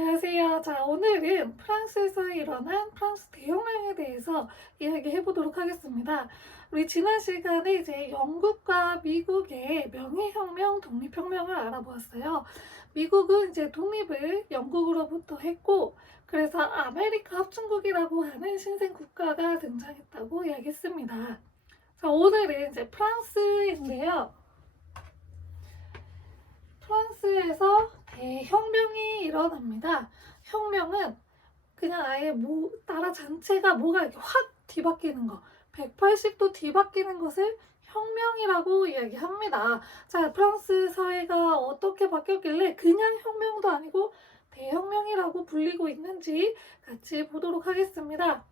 안녕하세요. 자, 오늘은 프랑스에서 일어난 프랑스 대혁명에 대해서 이야기해 보도록 하겠습니다. 우리 지난 시간에 이제 영국과 미국의 명예혁명, 독립혁명을 알아보았어요. 미국은 이제 독립을 영국으로부터 했고, 그래서 아메리카 합중국이라고 하는 신생 국가가 등장했다고 이야기했습니다. 자, 오늘은 이제 프랑스인데요. 프랑스에서 대혁명이 일어납니다. 혁명은 그냥 아예 나라 전체가 뭐가 이렇게 확 뒤바뀌는 거, 180도 뒤바뀌는 것을 혁명이라고 이야기합니다. 자, 프랑스 사회가 어떻게 바뀌었길래 그냥 혁명도 아니고 대혁명이라고 불리고 있는지 같이 보도록 하겠습니다.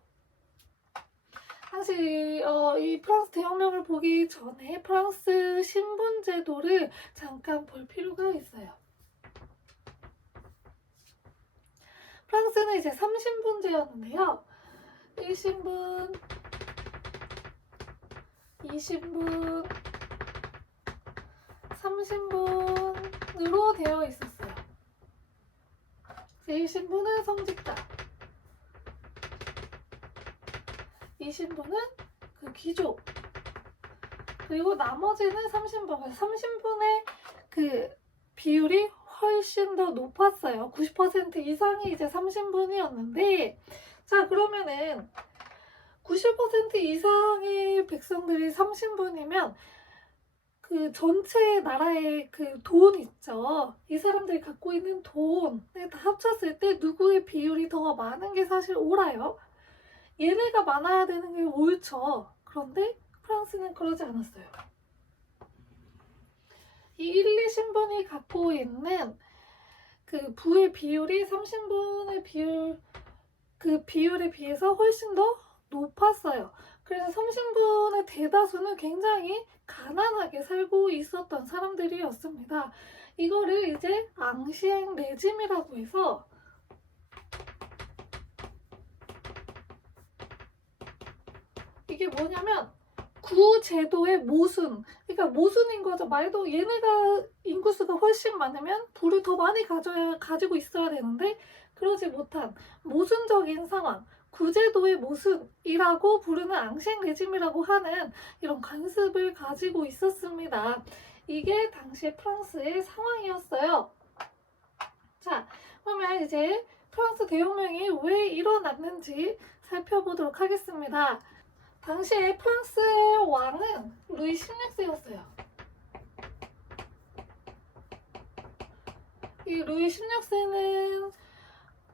사실 이 프랑스 대혁명을 보기 전에 프랑스 신분 제도를 잠깐 볼 필요가 있어요. 프랑스는 이제 3신분제였는데요. 1신분, 2신분, 3신분으로 되어 있었어요. 1신분은 성직자, 2신분은 그 귀족, 그리고 나머지는 3신분. 3신분의 그 비율이 훨씬 더 높았어요. 90% 이상이 이제 3신분이었는데, 자, 그러면은 90% 이상의 백성들이 3신분이면 그 전체 나라의 그 돈 있죠. 이 사람들이 갖고 있는 돈에 다 합쳤을 때 누구의 비율이 더 많은 게 사실 옳아요. 얘네가 많아야 되는 게 옳죠. 그런데 프랑스는 그러지 않았어요. 이 1, 2신분이 갖고 있는 그 부의 비율이 3신분의 그 비율에 비해서 훨씬 더 높았어요. 그래서 3신분의 대다수는 굉장히 가난하게 살고 있었던 사람들이었습니다. 이거를 이제 앙시앙 레짐이라고 해서, 이게 뭐냐면 구제도의 모순, 그러니까 모순인 거죠. 말도 얘네가 인구수가 훨씬 많으면 부를 더 많이 가지고 있어야 되는데 그러지 못한 모순적인 상황, 구제도의 모순이라고 부르는 앙시앙 레짐이라고 하는 이런 관습을 가지고 있었습니다. 이게 당시 프랑스의 상황이었어요. 자, 그러면 이제 프랑스 대혁명이 왜 일어났는지 살펴보도록 하겠습니다. 당시에 프랑스의 왕은 루이 16세였어요. 이 루이 16세는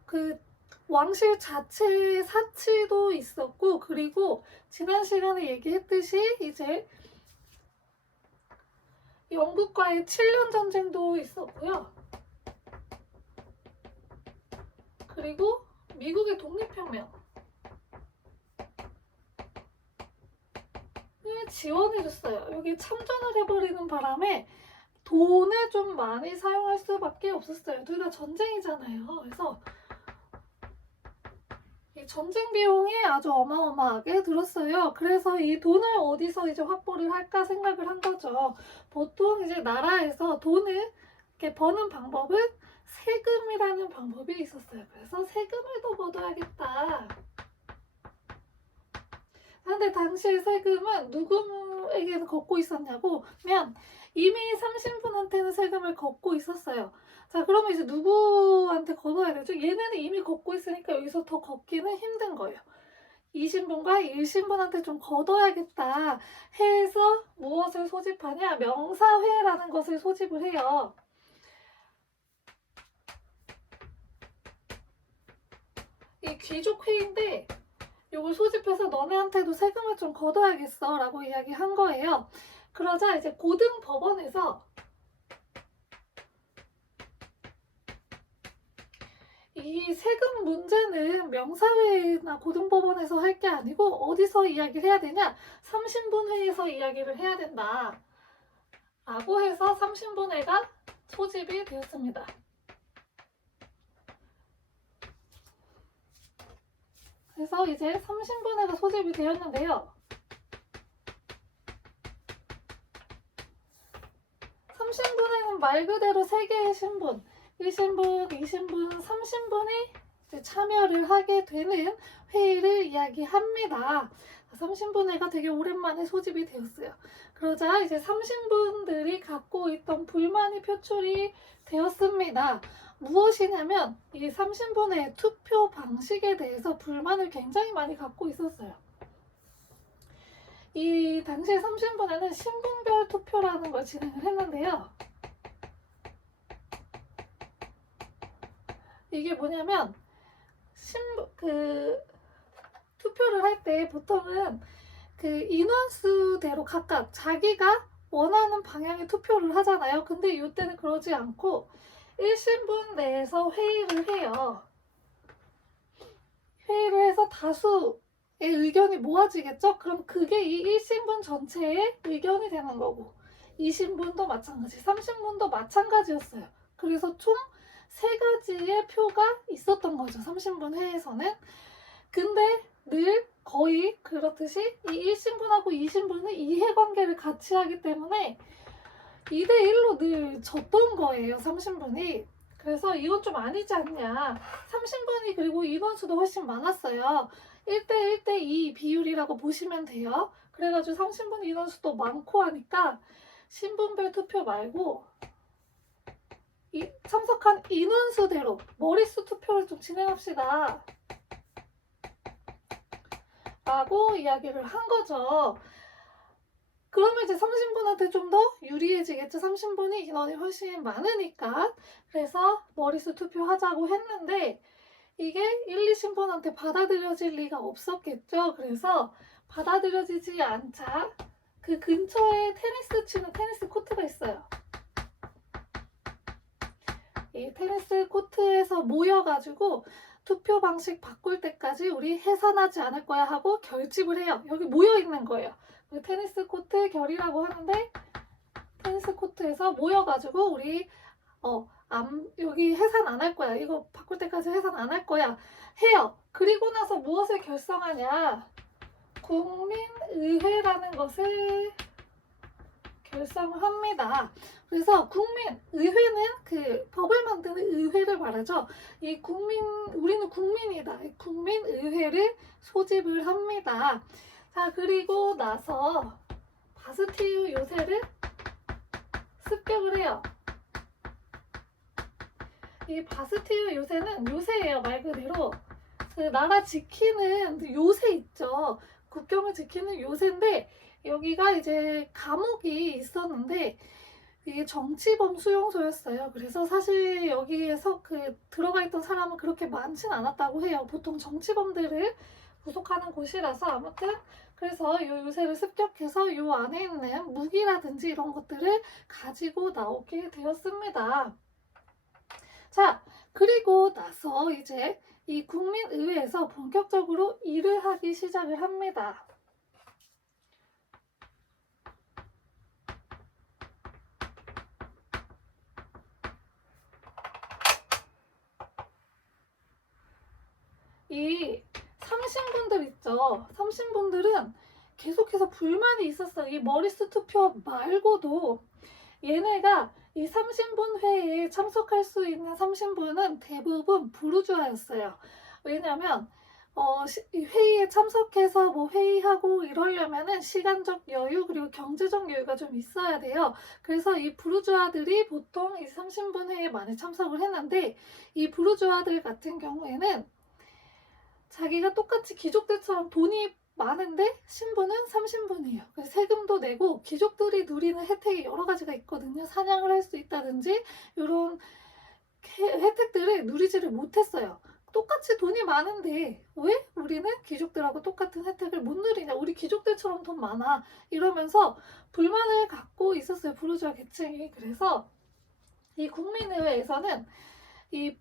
그 왕실 자체의 사치도 있었고, 그리고 지난 시간에 얘기했듯이 이제 영국과의 7년 전쟁도 있었고요. 그리고 미국의 독립혁명 지원해줬어요. 여기 참전을 해버리는 바람에 돈을 좀 많이 사용할 수밖에 없었어요. 둘 다 전쟁이잖아요. 그래서 이 전쟁 비용이 아주 어마어마하게 들었어요. 그래서 이 돈을 어디서 이제 확보를 할까 생각을 한 거죠. 보통 이제 나라에서 돈을 이렇게 버는 방법은 세금이라는 방법이 있었어요. 그래서 세금을 더 걷어야겠다. 근데 당시의 세금은 누구에게 걷고 있었냐고 하면 이미 3신분한테는 세금을 걷고 있었어요. 자, 그러면 이제 누구한테 걷어야 되죠? 얘네는 이미 걷고 있으니까 여기서 더 걷기는 힘든 거예요. 2신분과 1신분한테 좀 걷어야겠다 해서 무엇을 소집하냐? 명사회라는 것을 소집을 해요. 이 귀족회인데 이걸 소집해서 너네한테도 세금을 좀 걷어야겠어 라고 이야기한 거예요. 그러자 이제 고등법원에서 이 세금 문제는 명사회나 고등법원에서 할 게 아니고 어디서 이야기를 해야 되냐? 3신분회에서 이야기를 해야 된다 라고 해서 3신분회가 소집이 되었습니다. 그래서 이제 3신분회가 소집이 되었는데요. 3신분회는 말 그대로 3개의 신분, 1신분, 2신분, 30신분이 이제 참여를 하게 되는 회의를 이야기합니다. 30신분회가 되게 오랜만에 소집이 되었어요. 그러자 이제 30신분들이 갖고 있던 불만이 표출이 되었습니다. 무엇이냐면 이 30신분회 투표 방식에 대해서 불만을 굉장히 많이 갖고 있었어요. 이 당시에 30신분회는 신분별 투표라는 걸 진행을 했는데요. 이게 뭐냐면 투표를 할 때 보통은 그 인원수대로 각각 자기가 원하는 방향의 투표를 하잖아요. 근데 이때는 그러지 않고 1신분 내에서 회의를 해요. 회의를 해서 다수의 의견이 모아지겠죠? 그럼 그게 이 1신분 전체의 의견이 되는 거고 2신분도 마찬가지, 3신분도 마찬가지였어요. 그래서 총 3가지의 표가 있었던 거죠. 30분 회에서는. 근데 늘 거의 그렇듯이 이 1신분하고 2신분은 이해관계를 같이 하기 때문에 2대1로 늘 졌던 거예요. 30분이. 그래서 이건 좀 아니지 않냐. 30분이 그리고 인원수도 훨씬 많았어요. 1대1대2 비율이라고 보시면 돼요. 그래가지고 30분 인원수도 많고 하니까 신분별 투표 말고 참석한 인원수대로 머릿수 투표를 좀 진행합시다 라고 이야기를 한 거죠. 그러면 이제 30분한테 좀 더 유리해지겠죠. 30분이 인원이 훨씬 많으니까. 그래서 머릿수 투표하자고 했는데 이게 1, 2신분한테 받아들여질 리가 없었겠죠. 그래서 받아들여지지 않자 그 근처에 테니스 치는 테니스 코트가 있어요. 이 테니스 코트에서 모여가지고 투표 방식 바꿀 때까지 우리 해산하지 않을 거야 하고 결집을 해요. 여기 모여 있는 거예요. 테니스 코트 결이라고 하는데 테니스 코트에서 모여가지고 우리 여기 해산 안 할 거야. 이거 바꿀 때까지 해산 안 할 거야. 해요. 그리고 나서 무엇을 결성하냐? 국민의회라는 것을 결성을 합니다. 그래서 국민의회는 그 법을 만드는 의회를 말하죠. 우리는 국민이다. 국민의회를 소집을 합니다. 자, 그리고 나서 바스티유 요새를 습격을 해요. 이 바스티유 요새는 요새예요. 말 그대로 그 나라 지키는 요새 있죠. 국경을 지키는 요새인데 여기가 이제 감옥이 있었는데 이게 정치범 수용소였어요. 그래서 사실 여기에서 들어가 있던 사람은 그렇게 많진 않았다고 해요. 보통 정치범들을 구속하는 곳이라서 아무튼 그래서 이 요새를 습격해서 이 안에 있는 무기라든지 이런 것들을 가지고 나오게 되었습니다. 자, 그리고 나서 이제 이 국민의회에서 본격적으로 일을 하기 시작을 합니다. 이 30분들 있죠. 30분들은 계속해서 불만이 있었어요. 이 머릿수 투표 말고도 얘네가 이 30분 회의에 참석할 수 있는 30분은 대부분 부르주아였어요. 왜냐면 회의에 참석해서 뭐 회의하고 이러려면은 시간적 여유 그리고 경제적 여유가 좀 있어야 돼요. 그래서 이 부르주아들이 보통 이 30분 회의에 많이 참석을 했는데 이 부르주아들 같은 경우에는 자기가 똑같이 귀족들처럼 돈이 많은데 신분은 30분이에요. 그래서 세금도 내고 귀족들이 누리는 혜택이 여러 가지가 있거든요. 사냥을 할 수 있다든지 이런 혜택들을 누리지를 못했어요. 똑같이 돈이 많은데 왜 우리는 귀족들하고 똑같은 혜택을 못 누리냐? 우리 귀족들처럼 돈 많아. 이러면서 불만을 갖고 있었어요. 부르주아 계층이. 그래서 이 국민의회에서는 이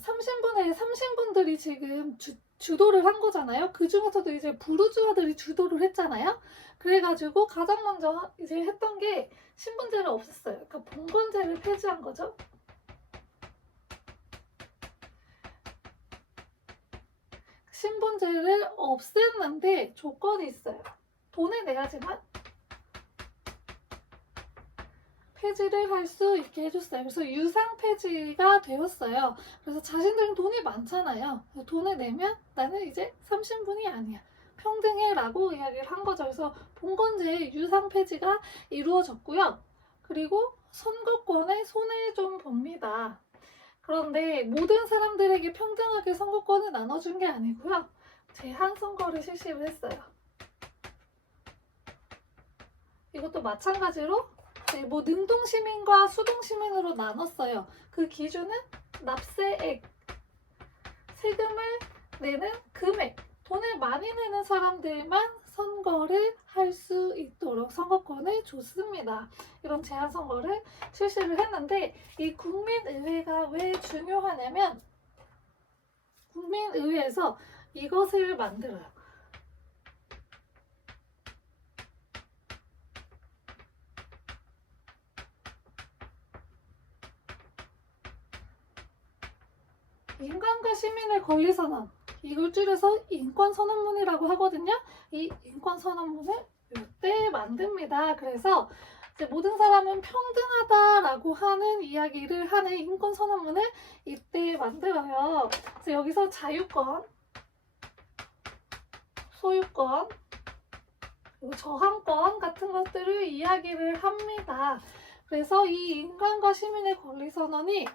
30분들이 지금 주도를 한 거잖아요. 그 중에서도 이제 부르주아들이 주도를 했잖아요. 그래가지고 가장 먼저 이제 했던 게 신분제를 없앴어요. 그러니까 봉건제를 폐지한 거죠. 신분제를 없앴는데 조건이 있어요. 돈을 내야지만 폐지를 할 수 있게 해줬어요. 그래서 유상 폐지가 되었어요. 그래서 자신들은 돈이 많잖아요. 돈을 내면 나는 이제 삼신분이 아니야. 평등해라고 이야기를 한 거죠. 그래서 봉건제의 유상 폐지가 이루어졌고요. 그리고 선거권에 손을 좀 봅니다. 그런데 모든 사람들에게 평등하게 선거권을 나눠준 게 아니고요. 제한 선거를 실시를 했어요. 이것도 마찬가지로 뭐 능동시민과 수동시민으로 나눴어요. 그 기준은 납세액, 세금을 내는 금액, 돈을 많이 내는 사람들만 선거를 할 수 있도록 선거권을 줬습니다. 이런 제한 선거를 실시를 했는데 이 국민의회가 왜 중요하냐면 국민의회에서 이것을 만들어요. 인간과 시민의 권리선언, 이걸 줄여서 인권선언문이라고 하거든요. 이 인권선언문을 이때 만듭니다. 그래서 이제 모든 사람은 평등하다라고 하는 이야기를 하는 인권선언문을 이때 만들어요. 그래서 여기서 자유권, 소유권, 그리고 저항권 같은 것들을 이야기를 합니다. 그래서 이 인간과 시민의 권리선언이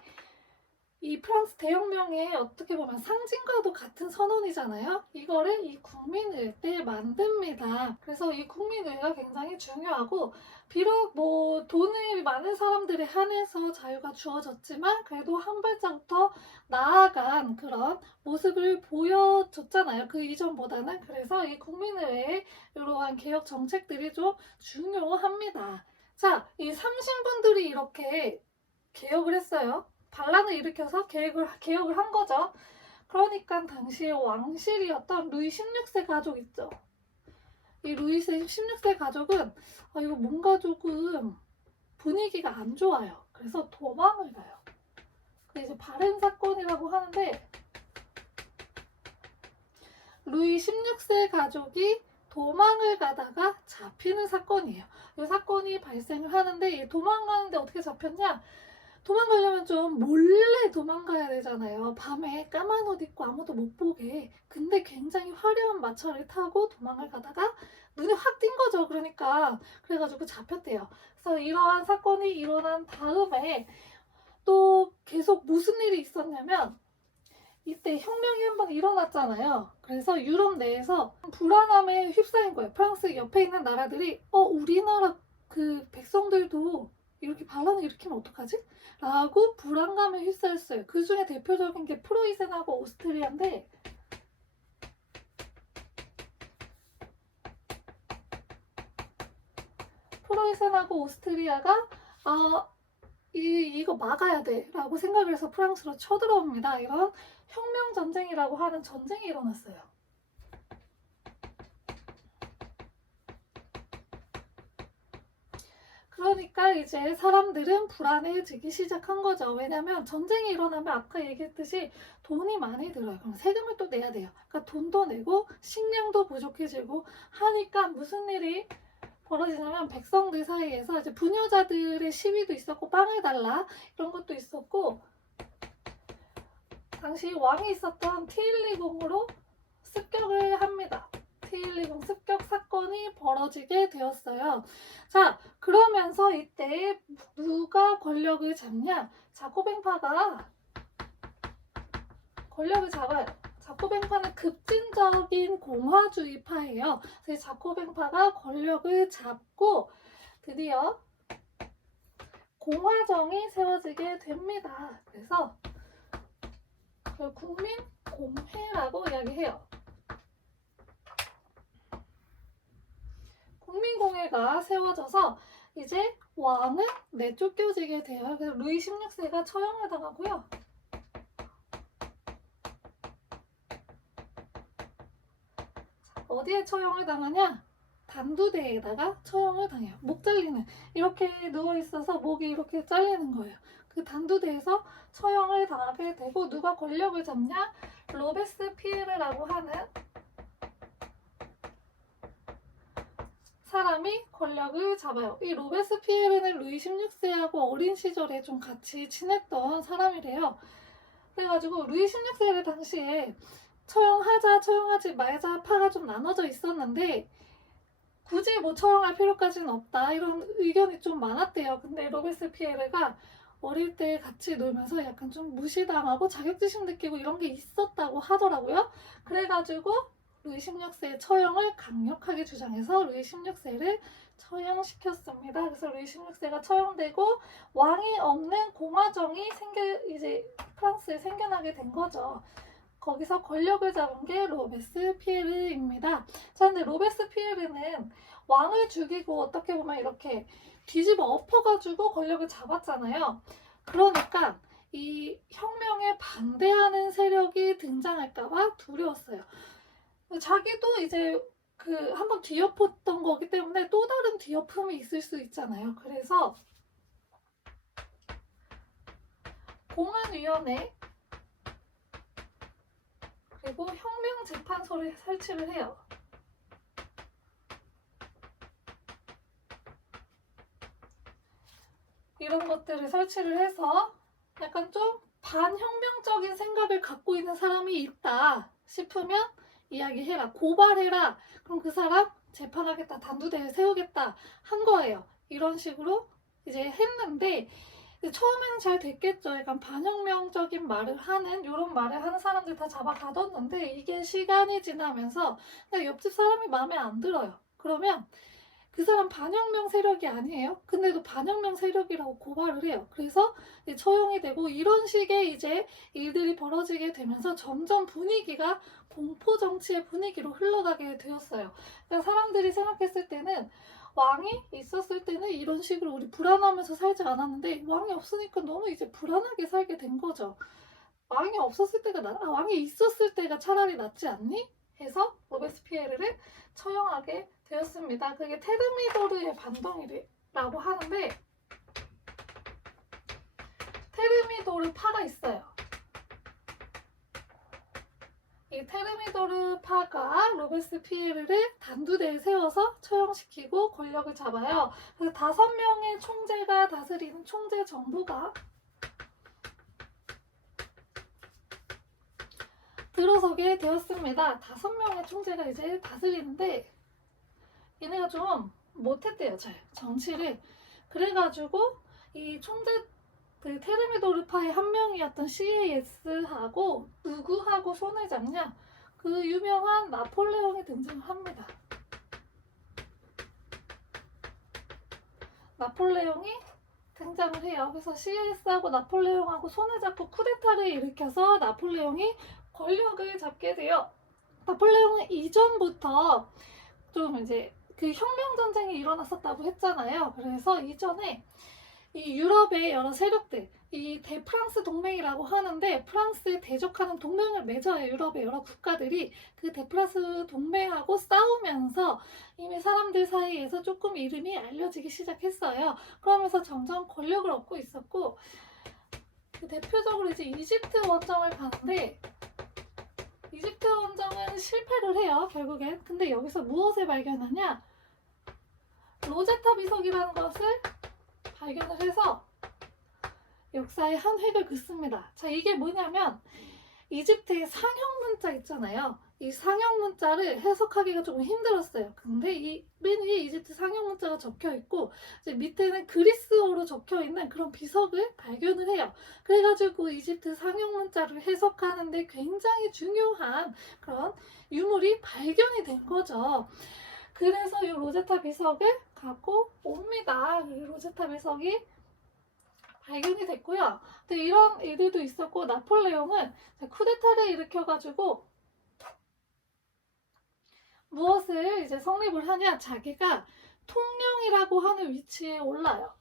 이 프랑스 대혁명의 어떻게 보면 상징과도 같은 선언이잖아요. 이거를 이 국민의회 때 만듭니다. 그래서 이 국민의회가 굉장히 중요하고 비록 뭐 돈이 많은 사람들에 한해서 자유가 주어졌지만 그래도 한 발자국 더 나아간 그런 모습을 보여줬잖아요. 그 이전보다는. 그래서 이 국민의회의 이러한 개혁 정책들이 좀 중요합니다. 자, 이 삼신분들이 이렇게 개혁을 했어요. 반란을 일으켜서 개혁을 한 거죠. 그러니까 당시에 왕실이었던 루이 16세 가족 있죠. 이 루이 16세 가족은 이거 뭔가 조금 분위기가 안 좋아요. 그래서 도망을 가요. 그 이제 바렌 사건이라고 하는데 루이 16세 가족이 도망을 가다가 잡히는 사건이에요. 이 사건이 발생을 하는데 도망가는데 어떻게 잡혔냐? 도망가려면 좀 몰래 도망가야 되잖아요. 밤에 까만 옷 입고 아무도 못 보게. 근데 굉장히 화려한 마차를 타고 도망을 가다가 눈에 확 띈 거죠. 그래가지고 잡혔대요. 그래서 이러한 사건이 일어난 다음에 또 계속 무슨 일이 있었냐면 이때 혁명이 한번 일어났잖아요. 그래서 유럽 내에서 불안함에 휩싸인 거예요. 프랑스 옆에 있는 나라들이 우리나라 그 백성들도 이렇게 반란을 일으키면 어떡하지? 라고 불안감에 휩싸였어요. 그 중에 대표적인 게 프로이센하고 오스트리아인데 프로이센하고 오스트리아가 이거 막아야 돼 라고 생각을 해서 프랑스로 쳐들어옵니다. 이런 혁명 전쟁이라고 하는 전쟁이 일어났어요. 그러니까 이제 사람들은 불안해지기 시작한 거죠. 왜냐면 전쟁이 일어나면 아까 얘기했듯이 돈이 많이 들어요. 그럼 세금을 또 내야 돼요. 그러니까 돈도 내고 식량도 부족해지고 하니까 무슨 일이 벌어지냐면 백성들 사이에서 이제 부녀자들의 시위도 있었고 빵을 달라 이런 것도 있었고 당시 왕이 있었던 티일리궁으로 습격을 합니다. 티일리궁 습격 사건이 벌어지게 되었어요. 자, 그러면서 이때 누가 권력을 잡냐? 자코뱅파가 권력을 잡아요. 자코뱅파는 급진적인 공화주의파예요. 그래서 자코뱅파가 권력을 잡고 드디어 공화정이 세워지게 됩니다. 그래서 국민공회라고 이야기해요. 국민공회가 세워져서 이제 왕은 내쫓겨지게 돼요. 그래서 루이 16세가 처형을 당하고요. 어디에 처형을 당하냐? 단두대에다가 처형을 당해요. 목 잘리는 이렇게 누워있어서 목이 이렇게 잘리는 거예요. 그 단두대에서 처형을 당하게 되고 누가 권력을 잡냐? 로베스피에르라고 하는 사람이 권력을 잡아요. 이 로베스피에르는 루이 16세하고 어린 시절에 좀 같이 지냈던 사람이래요. 그래가지고 루이 16세를 당시에 처형하자 처형하지 말자 파가 좀 나눠져 있었는데 굳이 뭐 처형할 필요까지는 없다 이런 의견이 좀 많았대요. 근데 로베스피에르가 어릴 때 같이 놀면서 약간 좀 무시당하고 자격지심 느끼고 이런 게 있었다고 하더라고요. 그래가지고 루이 16세의 처형을 강력하게 주장해서 루이 16세를 처형시켰습니다. 그래서 루이 16세가 처형되고 왕이 없는 공화정이 이제 프랑스에 생겨나게 된 거죠. 거기서 권력을 잡은 게 로베스피에르입니다. 자, 근데 로베스피에르는 왕을 죽이고 어떻게 보면 이렇게 뒤집어 엎어가지고 권력을 잡았잖아요. 그러니까 이 혁명에 반대하는 세력이 등장할까봐 두려웠어요. 자기도 이제 그 한번 뒤엎었던 거기 때문에 또 다른 뒤엎음이 있을 수 있잖아요. 그래서 공안위원회 그리고 혁명재판소를 설치를 해요. 이런 것들을 설치를 해서 약간 좀 반혁명적인 생각을 갖고 있는 사람이 있다 싶으면 이야기해라. 고발해라. 그럼 그 사람 재판하겠다. 단두대에 세우겠다. 한 거예요. 이런 식으로 이제 했는데 처음에는 잘 됐겠죠. 약간 반혁명적인 말을 하는 이런 말을 하는 사람들 다 잡아가뒀는데 이게 시간이 지나면서 그냥 옆집 사람이 마음에 안 들어요. 그러면 그 사람 반혁명 세력이 아니에요. 근데도 반혁명 세력이라고 고발을 해요. 그래서 처형이 되고 이런 식의 이제 일들이 벌어지게 되면서 점점 분위기가 공포 정치의 분위기로 흘러가게 되었어요. 그러니까 사람들이 생각했을 때는 왕이 있었을 때는 이런 식으로 우리 불안하면서 살지 않았는데 왕이 없으니까 너무 이제 불안하게 살게 된 거죠. 왕이 없었을 때가 왕이 있었을 때가 차라리 낫지 않니? 해서 로베스피에르를 처형하게 되었습니다. 그게 테르미도르의 반동이라고 하는데 테르미도르 파가 있어요. 이 테르미도르 파가 로베스피에르를 단두대에 세워서 처형시키고 권력을 잡아요. 그래서 5명의 총재가 다스리는 총재 정부가 들어서게 되었습니다. 5명의 총재가 이제 다스리는데 얘네가 좀 못했대요. 잘 정치를. 그래가지고 이 총재 그 테르미도르파의 한 명이었던 CAS하고 누구하고 손을 잡냐? 그 유명한 나폴레옹이 등장합니다. 나폴레옹이 등장을 해요. 그래서 CAS하고 나폴레옹하고 손을 잡고 쿠데타를 일으켜서 나폴레옹이 권력을 잡게 돼요. 나폴레옹은 이전부터 좀 이제 그 혁명 전쟁이 일어났었다고 했잖아요. 그래서 이전에 이 유럽의 여러 세력들, 이 대프랑스 동맹이라고 하는데 프랑스에 대적하는 동맹을 맺어요. 유럽의 여러 국가들이 그 대프랑스 동맹하고 싸우면서 이미 사람들 사이에서 조금 이름이 알려지기 시작했어요. 그러면서 점점 권력을 얻고 있었고 그 대표적으로 이제 이집트 원정을 가는데 이집트 원정은 실패를 해요. 결국엔. 근데 여기서 무엇을 발견하냐? 로제타 비석이라는 것을 발견을 해서 역사의 한 획을 긋습니다. 자, 이게 뭐냐면 이집트의 상형 문자 있잖아요. 이 상형 문자를 해석하기가 조금 힘들었어요. 근데 이 맨 위에 이집트 상형 문자가 적혀 있고 이제 밑에는 그리스어로 적혀 있는 그런 비석을 발견을 해요. 그래가지고 이집트 상형 문자를 해석하는데 굉장히 중요한 그런 유물이 발견이 된 거죠. 그래서 이 로제타 비석을 갖고 옵니다. 이 로제타 비석이 발견이 됐고요. 근데 이런 일들도 있었고 나폴레옹은 쿠데타를 일으켜가지고 무엇을 이제 성립을 하냐? 자기가 통령이라고 하는 위치에 올라요.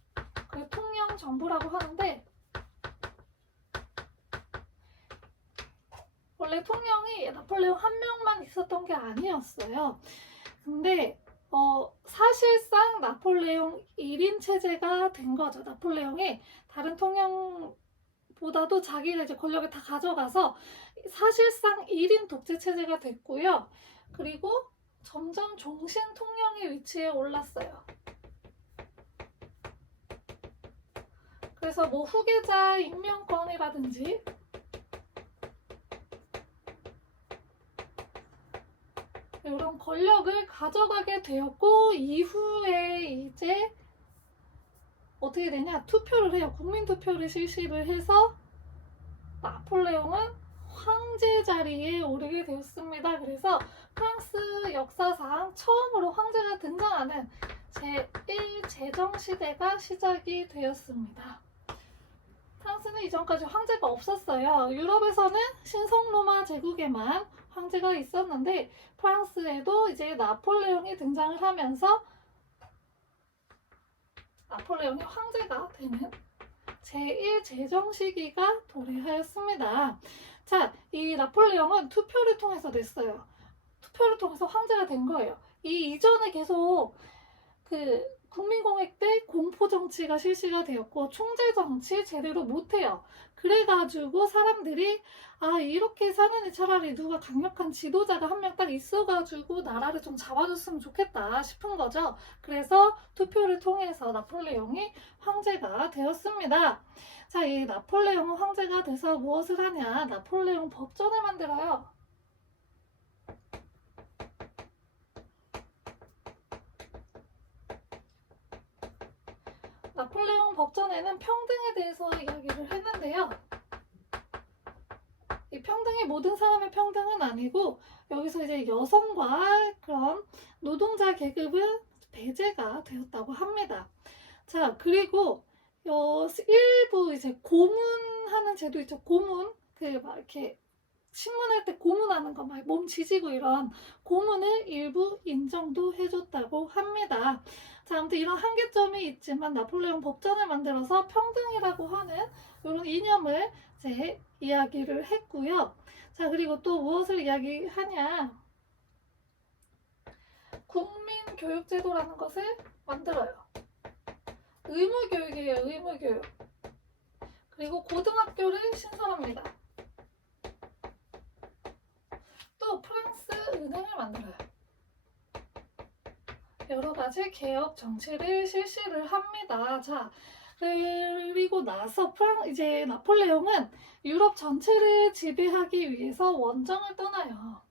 그 통령 정부라고 하는데 원래 통령이 나폴레옹 한 명만 있었던 게 아니었어요. 근데 사실상 나폴레옹 1인 체제가 된 거죠. 나폴레옹이 다른 통령보다도 자기가 이제 권력을 다 가져가서 사실상 1인 독재 체제가 됐고요. 그리고 점점 종신 통령의 위치에 올랐어요. 그래서 뭐 후계자 임명권이라든지 이런 권력을 가져가게 되었고, 이후에 이제 어떻게 되냐, 투표를 해요. 국민투표를 실시를 해서 나폴레옹은 황제 자리에 오르게 되었습니다. 그래서 프랑스 역사상 처음으로 황제가 등장하는 제1제정시대가 시작이 되었습니다. 프랑스는 이전까지 황제가 없었어요. 유럽에서는 신성로마 제국에만 황제가 있었는데, 프랑스에도 이제 나폴레옹이 등장을 하면서 나폴레옹이 황제가 되는 제1제정 시기가 도래하였습니다. 자, 이 나폴레옹은 투표를 통해서 냈어요. 투표를 통해서 황제가 된 거예요. 이 이전에 계속 국민공백 때 공포정치가 실시가 되었고, 총재정치 제대로 못해요. 그래가지고 사람들이 이렇게 사느니 차라리 누가 강력한 지도자가 한 명 딱 있어가지고 나라를 좀 잡아줬으면 좋겠다 싶은 거죠. 그래서 투표를 통해서 나폴레옹이 황제가 되었습니다. 자, 이 나폴레옹 황제가 돼서 무엇을 하냐? 나폴레옹 법전을 만들어요. 나폴레옹 법전에는 평등에 대해서 이야기를 했는데요. 이 평등이 모든 사람의 평등은 아니고, 여기서 이제 여성과 그런 노동자 계급은 배제가 되었다고 합니다. 자, 그리고 일부 이제 고문하는 제도 있죠. 고문, 막 이렇게 신문할 때 고문하는 거, 막 몸 지지고 이런 고문을 일부 인정도 해줬다고 합니다. 자, 아무튼 이런 한계점이 있지만 나폴레옹 법전을 만들어서 평등이라고 하는 이런 이념을 이제 이야기를 했고요. 자, 그리고 또 무엇을 이야기하냐? 국민교육제도라는 것을 만들어요. 의무교육이에요, 의무교육. 그리고 고등학교를 신설합니다. 또 프랑스 은행을 만들어요. 여러 가지 개혁 정치를 실시를 합니다. 자, 그리고 나서 이제 나폴레옹은 유럽 전체를 지배하기 위해서 원정을 떠나요.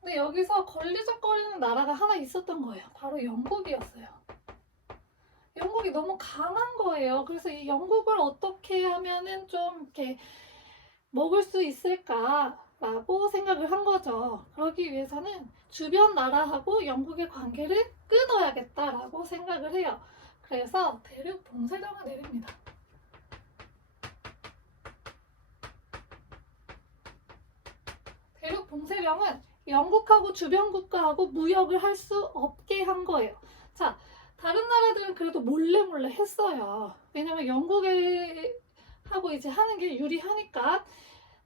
근데 여기서 걸리적거리는 나라가 하나 있었던 거예요. 바로 영국이었어요. 영국이 너무 강한 거예요. 그래서 이 영국을 어떻게 하면은 좀 이렇게 먹을 수 있을까라고 생각을 한 거죠. 그러기 위해서는 주변 나라하고 영국의 관계를 끊어야겠다라고 생각을 해요. 그래서 대륙 봉쇄령을 내립니다. 대륙 봉쇄령은 영국하고 주변 국가하고 무역을 할 수 없게 한 거예요. 자, 다른 나라들은 그래도 몰래 했어요. 왜냐면 영국에 하고 이제 하는 게 유리하니까.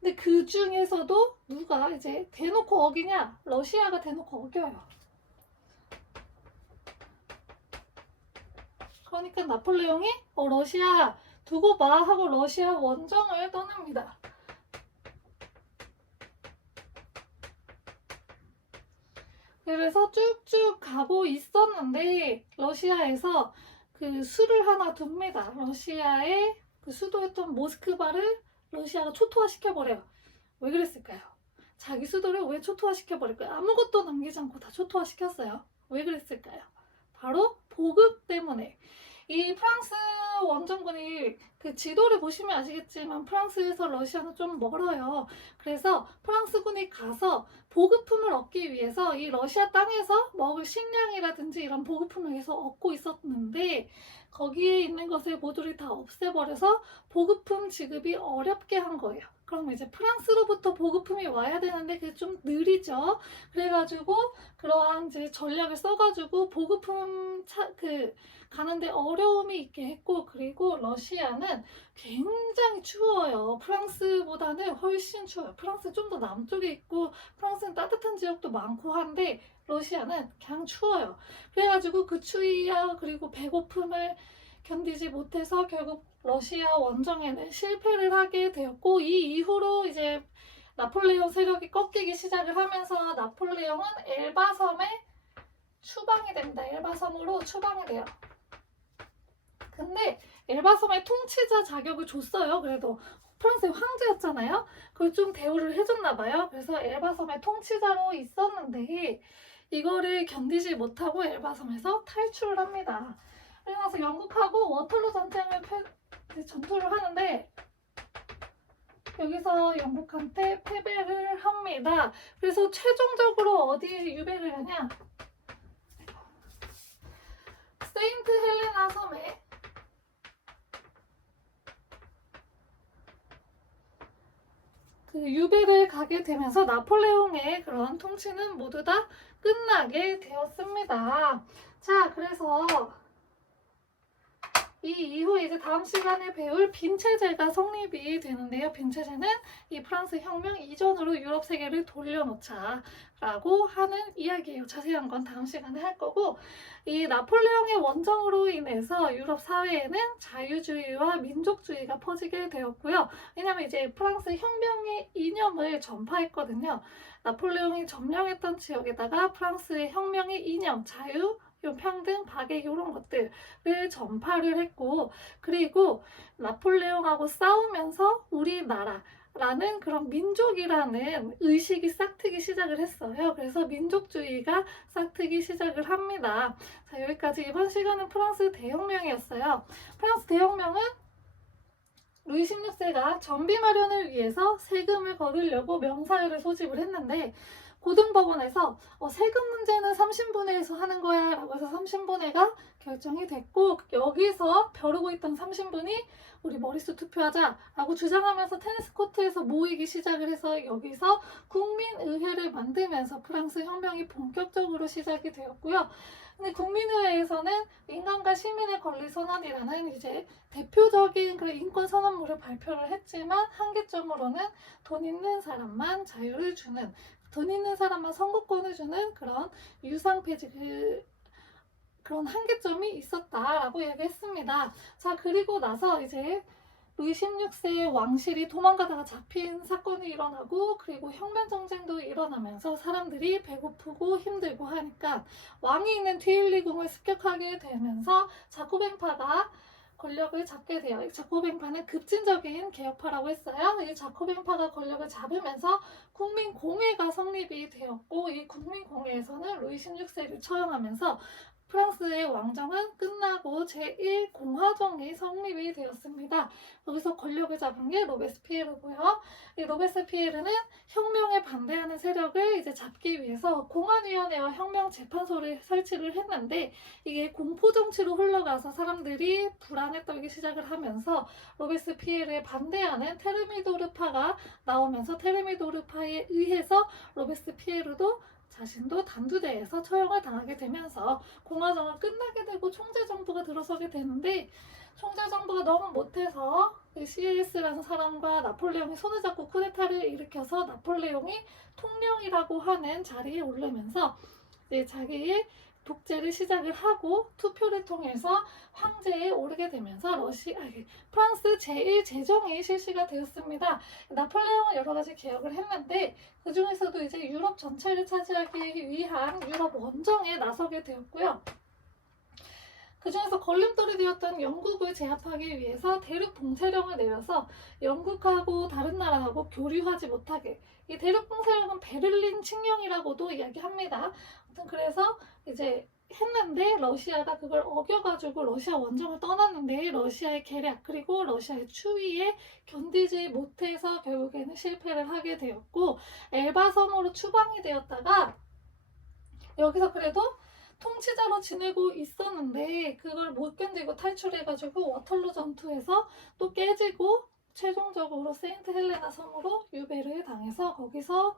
근데 그 중에서도 누가 이제 대놓고 어기냐? 러시아가 대놓고 어겨요. 그러니까 나폴레옹이 러시아 두고 봐 하고 러시아 원정을 떠납니다. 그래서 쭉쭉 가고 있었는데 러시아에서 그 수를 하나 둡니다. 러시아의 그 수도였던 모스크바를 러시아가 초토화시켜버려요. 왜 그랬을까요? 자기 수도를 왜 초토화시켜버릴까요? 아무것도 남기지 않고 다 초토화시켰어요. 왜 그랬을까요? 바로 보급 때문에. 이 프랑스 원정군이 그 지도를 보시면 아시겠지만 프랑스에서 러시아는 좀 멀어요. 그래서 프랑스군이 가서 보급품을 얻기 위해서 이 러시아 땅에서 먹을 식량이라든지 이런 보급품을 계속 얻고 있었는데, 거기에 있는 것을 모두를 다 없애버려서 보급품 지급이 어렵게 한 거예요. 그럼 이제 프랑스로부터 보급품이 와야 되는데 그게 좀 느리죠. 그래가지고 그러한 이제 전략을 써가지고 보급품 가는데 어려움이 있게 했고, 그리고 러시아는 굉장히 추워요. 프랑스보다는 훨씬 추워요. 프랑스 좀 더 남쪽에 있고 프랑스는 따뜻한 지역도 많고 한데 러시아는 그냥 추워요. 그래가지고 그 추위와 그리고 배고픔을 견디지 못해서 결국 러시아 원정에는 실패를 하게 되었고, 이 이후로 이제 나폴레옹 세력이 꺾이기 시작을 하면서 나폴레옹은 엘바섬에 추방이 됩니다. 엘바섬으로 추방이 돼요. 근데 엘바섬의 통치자 자격을 줬어요. 그래도 프랑스의 황제였잖아요. 그걸 좀 대우를 해줬나 봐요. 그래서 엘바섬의 통치자로 있었는데 이거를 견디지 못하고 엘바섬에서 탈출을 합니다. 그러고 나서 영국하고 워털루 전쟁을 전투를 하는데 여기서 영국한테 패배를 합니다. 그래서 최종적으로 어디에 유배를 하냐? 세인트 헬레나 섬에 그 유배를 가게 되면서 나폴레옹의 그런 통치는 모두 다 끝나게 되었습니다. 자, 그래서 이 이후에 이제 다음 시간에 배울 빈체제가 성립이 되는데요. 빈체제는 이 프랑스 혁명 이전으로 유럽 세계를 돌려놓자 라고 하는 이야기예요. 자세한 건 다음 시간에 할 거고, 이 나폴레옹의 원정으로 인해서 유럽 사회에는 자유주의와 민족주의가 퍼지게 되었고요. 왜냐하면 이제 프랑스 혁명의 이념을 전파했거든요. 나폴레옹이 점령했던 지역에다가 프랑스의 혁명의 이념, 자유, 평등, 박애 이런 것들을 전파를 했고, 그리고 나폴레옹하고 싸우면서 우리나라라는 그런 민족이라는 의식이 싹트기 시작을 했어요. 그래서 민족주의가 싹트기 시작을 합니다. 자, 여기까지 이번 시간은 프랑스 대혁명이었어요. 프랑스 대혁명은 루이 16세가 전비 마련을 위해서 세금을 거두려고 명사회를 소집을 했는데 고등법원에서 세금 문제는 3신분회에서 하는 거야 라고 해서 3신분회가 결정이 됐고, 여기서 벼르고 있던 3신분이 우리 머릿수 투표하자 라고 주장하면서 테니스 코트에서 모이기 시작을 해서 여기서 국민의회를 만들면서 프랑스 혁명이 본격적으로 시작이 되었고요. 근데 국민의회에서는 인간과 시민의 권리 선언이라는 이제 대표적인 그런 인권 선언문을 발표를 했지만 한계점으로는 돈 있는 사람만 자유를 주는, 돈 있는 사람만 선거권을 주는 그런 유상 폐지 그런 한계점이 있었다라고 얘기했습니다. 자, 그리고 나서 이제 루이 16세의 왕실이 도망가다가 잡힌 사건이 일어나고, 그리고 혁명 정쟁도 일어나면서 사람들이 배고프고 힘들고 하니까 왕이 있는 튜일리 궁을 습격하게 되면서 자코뱅파가 권력을 잡게 돼요. 이 자코뱅파는 급진적인 개혁파라고 했어요. 이 자코뱅파가 권력을 잡으면서 국민공회가 성립이 되었고, 이 국민공회에서는 루이 16세를 처형하면서 프랑스의 왕정은 끝나고 제1공화정이 성립이 되었습니다. 여기서 권력을 잡은 게 로베스피에르고요. 이 로베스피에르는 혁명에 반대하는 세력을 이제 잡기 위해서 공안위원회와 혁명재판소를 설치를 했는데 이게 공포정치로 흘러가서 사람들이 불안에 떨기 시작을 하면서 로베스피에르에 반대하는 테르미도르파가 나오면서 테르미도르파에 의해서 로베스피에르도 자신도 단두대에서 처형을 당하게 되면서 공화정은 끝나게 되고 총재정부가 들어서게 되는데, 총재정부가 너무 못해서 CAS라는 사람과 나폴레옹이 손을 잡고 쿠데타를 일으켜서 나폴레옹이 통령이라고 하는 자리에 오르면서 이제 자기의 독재를 시작을 하고 투표를 통해서 황제에 오르게 되면서 프랑스 제1제정이 실시가 되었습니다. 나폴레옹은 여러 가지 개혁을 했는데 그 중에서도 이제 유럽 전체를 차지하기 위한 유럽 원정에 나서게 되었고요. 그 중에서 걸림돌이 되었던 영국을 제압하기 위해서 대륙 봉쇄령을 내려서 영국하고 다른 나라하고 교류하지 못하게, 이 대륙 봉쇄령은 베를린 칙령이라고도 이야기합니다. 아무튼 그래서 이제 했는데 러시아가 그걸 어겨가지고 러시아 원정을 떠났는데 러시아의 계략 그리고 러시아의 추위에 견디지 못해서 결국에는 실패를 하게 되었고, 엘바섬으로 추방이 되었다가 여기서 그래도 통치자로 지내고 있었는데 그걸 못 견디고 탈출해가지고 워털루 전투에서 또 깨지고 최종적으로 세인트 헬레나 섬으로 유배를 당해서 거기서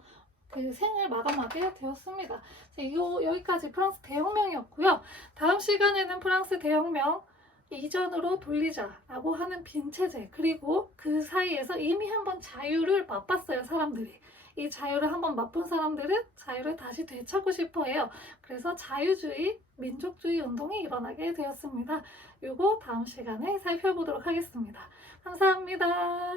그 생을 마감하게 되었습니다. 여기까지 프랑스 대혁명이었고요. 다음 시간에는 프랑스 대혁명 이전으로 돌리자라고 하는 빈체제, 그리고 그 사이에서 이미 한번 자유를 맛봤어요, 사람들이. 이 자유를 한번 맛본 사람들은 자유를 다시 되찾고 싶어 해요. 그래서 자유주의, 민족주의 운동이 일어나게 되었습니다. 이거 다음 시간에 살펴보도록 하겠습니다. 감사합니다.